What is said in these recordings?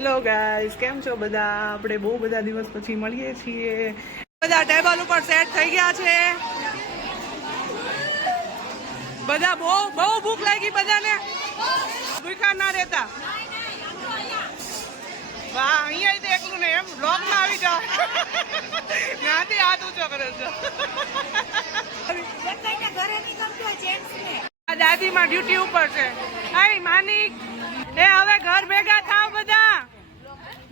Hello guys, કેમ છો બધા? આપણે બહુ બધા દિવસ પછી મળીએ છીએ. બધા ટેબલ ઉપર સેટ થઈ ગયા છે. બધા બહુ ભૂખ લાગી બધાને. ભૂખ્યા ના રહેતા. વાહ, અહીંયા તો એકલું ને એમ બ્લોગમાં આવી જાઓ. ત્યાંથી હાથ ઊંચો કરે છે. દાદીમાં ડ્યુટી ઉપર છે. હાય માનિક, એ હવે ઘર ભેગા થાવ બધા.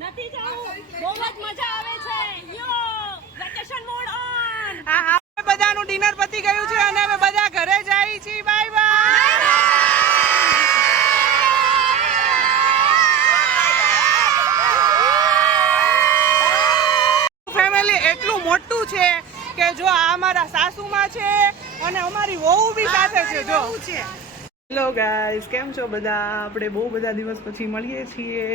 નથી જાવું, બહુ જ મજા આવે છે. યો વેકેશન મોડ ઓન. હા, બધાનું ડિનર પતી ગયું છે અને હવે બધા ઘરે જાય છે. Bye bye. ફેમિલી એટલું મોટું છે કે જો આ અમારા સાસુમાં છે અને અમારી વહુ બી સાથે છે. જો હેલો ગાઈસ, કેમ છો બધા? આપણે બહુ બધા દિવસ પછી મળીએ છીએ.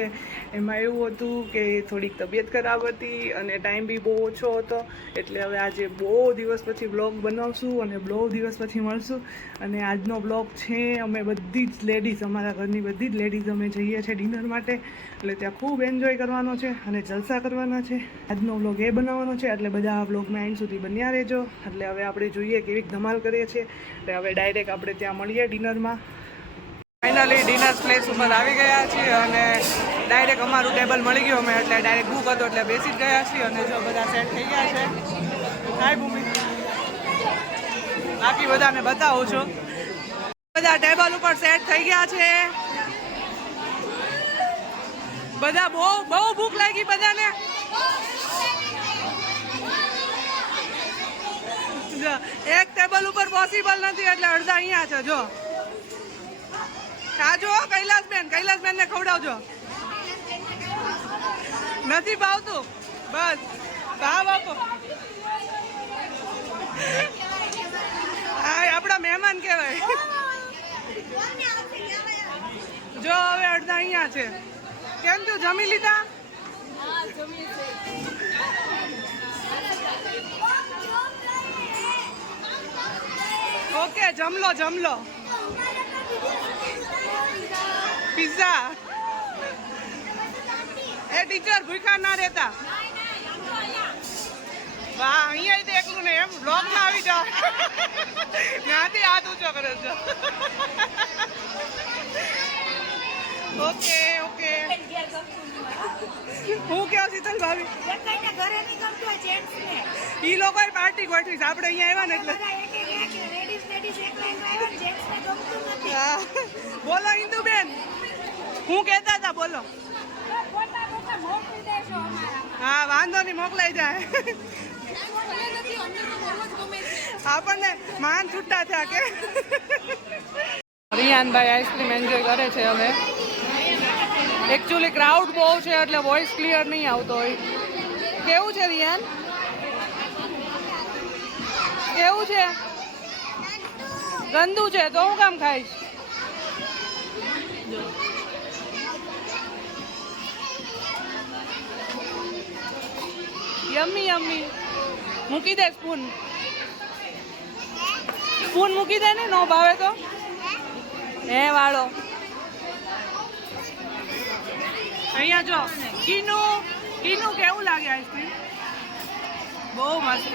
એમાં એવું હતું કે થોડીક તબિયત ખરાબ હતી અને ટાઈમ બી બહુ ઓછો હતો, એટલે હવે આજે બહુ દિવસ પછી બ્લોગ બનાવશું અને બહુ દિવસ પછી મળશું. અને આજનો બ્લોગ છે, અમે બધી જ લેડીઝ, અમારા ઘરની બધી જ લેડીઝ અમે જઈએ છીએ ડિનર માટે, એટલે ત્યાં ખૂબ એન્જોય કરવાનો છે અને જલસા કરવાના છે. આજનો બ્લોગ એ બનાવવાનો છે, એટલે બધા આ બ્લોગમાં એન્ડ સુધી બન્યા રહેજો. એટલે હવે આપણે જોઈએ કેવી ધમાલ કરીએ છીએ. એટલે હવે ડાયરેક્ટ આપણે ત્યાં મળીએ ડિનરમાં. ફાઇનલી ડિનર પ્લેસ ઉપર આવી ગયા છીએ અને ડાયરેક્ટ અમારું ટેબલ મળી ગયું. અમે એટલે ડાયરેક્ટ બુક હતો એટલે બેસી જ ગયા છીએ અને જો બધા સેટ થઈ ગયા છે. હાય ભૂમિ, બાકી બધાને બતાવું છું. બધા ટેબલ ઉપર સેટ થઈ ગયા છે. બધા બહુ ભૂખ લાગી બધાને. એક ટેબલ ઉપર પોસિબલ નથી એટલે અડધા અહીંયા છે. જો ખાજો કૈલાસબેન ને ખવડાવજો. નથી ભાવતું? બસ ભાવ આપો. હા, આપણા મહેમાન કહેવાય. જો હવે અડધા અહીંયા છે. કેમ તું જમી લીધા? ઓકે, જમલો. પિઝા. એ ટીચર ભૂખ્યા ના રહેતા. વાહ, અહીંયા તો એકલું ને એમ બ્લોગમાં આવી જાઓ. ત્યાંથી હાથ ઊંચો કરે છે. ઓકે હું કેવું શીતલ ભાભી, ઈ લોકોએ પાર્ટી ગોઠવી છે, આપણે અહીંયા આવ્યા ને એટલે. બોલો ઇન્દુબેન, હું કહેતા હતા, બોલો. હા, વાંધો નહીં, મોકલાઈ જાય. આપણને માન છૂટા થયા કે. રિયાનભાઈ આઈસ્ક્રીમ એન્જોય કરે છે. હવે એકચ્યુઅલી ક્રાઉડ બહુ છે એટલે વોઇસ ક્લિયર નહીં આવતો હોય. કેવું છે રિયાન? કેવું છે? ગંદુ છે તો હું કામ ખાઈશ? યમ્મી. મૂકી દે સ્પૂન મૂકી દે ને, નો ભાવે તો. હે વાળો, અહીંયા જો કીનું કેવું લાગે આઈસ્ક્રીમ? બહુ મસ્ત.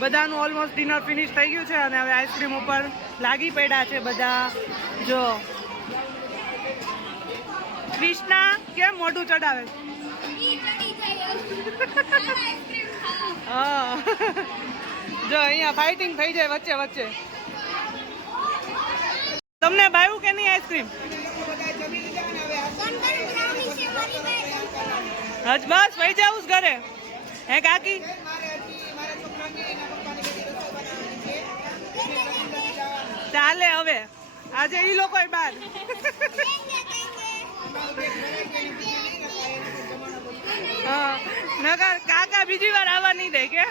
બધાનું ઓલમોસ્ટ ડિનર ફિનિશ થઈ ગયું છે અને હવે આઈસ્ક્રીમ ઉપર લાગી પડ્યા છે બધા. જો કૃષ્ણા કેમ મોઢું ચડાવે? હા, જો અહીંયા ફાઇટિંગ થઈ જાય વચ્ચે. તમને ભાવ્યું કે નહીં આઈસ્ક્રીમ? હજ બસ વહી જાઉં ઘરે. હે કાકી, ચાલે હવે. આજે ઈ લોકો બહાર. નગર કાકા બીજી વાર આવવા નહીં દે કે.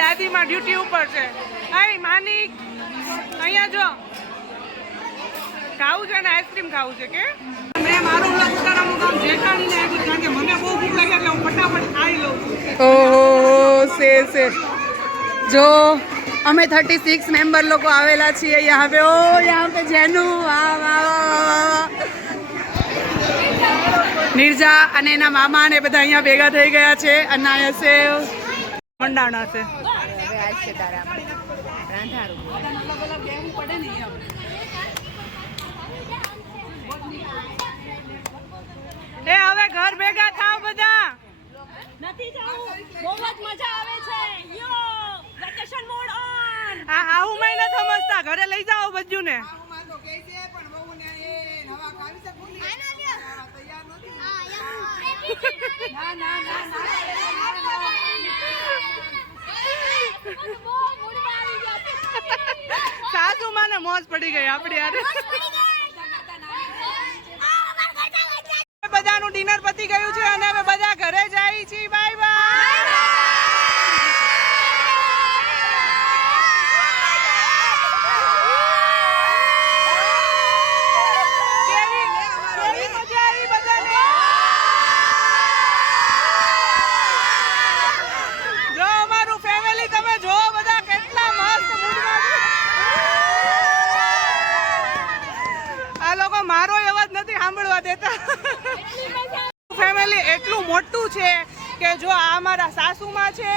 દાદીમાં ડ્યુટી ઉપર છે. હાય માનિક, અહીંયા જો ખાવું છે ને આઈસ્ક્રીમ ખાવું છે કે. મેં મારું વ્લોગ ઉતારવાનું કામ જેઠાણીને આપ્યું કારણ કે મને બહુ ભૂખ લાગે એટલે હું ફટાફટ ખાઈ લઉં છું. ઓહો, સે જો અમે 36 मेंबर लोग आवेला છીએ यहाँ पे ओ यहाँ पे જેનુ વાહ વાહ વાહ નિર્જા અને એના મામા ને બધા અહીંયા ભેગા થઈ ગયા છે અનાયા છે મંડાણા છે એ હવે ઘર ભેગા થાવ બધા નથી જાવું બહુ જ મજા આવે છે યો વેકેશન મોડ ઓન આ આવું મેં ન સમજતા ઘરે લઈ જાઓ બધું ને સાસુ માને મોજ પડી ગઈ આપડી યાર બધાનું ડિનર પતી ગયું છે અને હવે બધા ઘરે જાય છે બાય બાય મારો અવાજ નથી સાંભળવા દેતા ફેમિલી એટલું મોટું છે કે જો આ અમારા સાસુમાં છે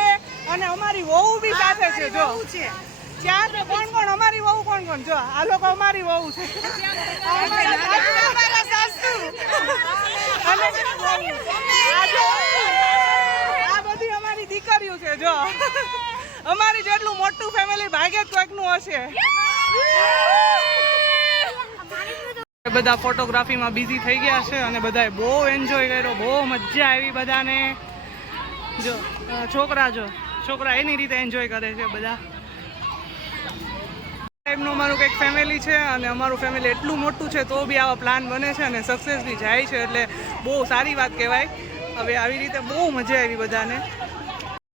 અને અમારી વહુ બી સાથે છે જો ત્યાં છે કોણ કોણ અમારી વહુ કોણ કોણ જો આ લોકો અમારી વહુ છે અમારા સાસુ અને આ બધી અમારી દીકરીઓ છે જો અમારી જેટલું મોટું ફેમિલી ભાગ્યે જ કોઈકનું હશે બધા ફોટોગ્રાફીમાં બિઝી થઈ ગયા છે અને બધાએ બહુ એન્જોય કર્યો બહુ મજા આવી બધાને જો છોકરા એની રીતે એન્જોય કરે છે બધા ટાઈપનું અમારું કંઈક ફેમિલી છે અને અમારું ફેમિલી એટલું મોટું છે તો બી આવા પ્લાન બને છે અને સક્સેસલી જાય છે એટલે બહુ સારી વાત કહેવાય હવે આવી રીતે બહુ મજા આવી બધાને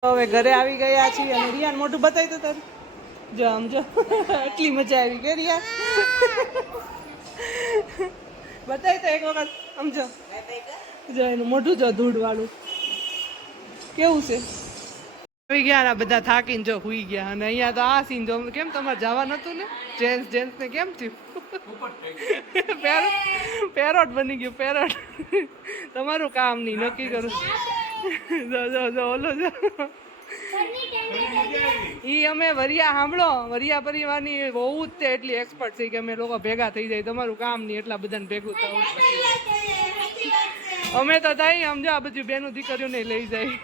હવે ઘરે આવી ગયા છીએ અને રિયાન મોઢું બતાવી તો તારું જો આમ જો એટલી મજા આવી કે રિયા બતાવી તો એક વખત સમજો જો એનું મોઢું જો ધૂળ વાળું કેવું છે આવી ગયા બધા થાકીને જો હુઈ ગયા અને અહીંયા તો આ સીન જો કેમ તમારે જવા નતું ને જેન્ટ્સ ને કેમ થયું પેરોટ બની ગયું પેરોટ તમારું કામ નહીં નક્કી કરું જો ઓલો જો ઈ અમે વરિયા સાંભળો વરિયા પરિવારની બહુ જ તે એટલી એક્સપર્ટ છે કે અમે લોકો ભેગા થઈ જાય તમારું કામ નહીં એટલા બધાને ભેગું થવું અમે તો થઈ સમજો આ બધું બેનું દીકરીઓને લઈ જાય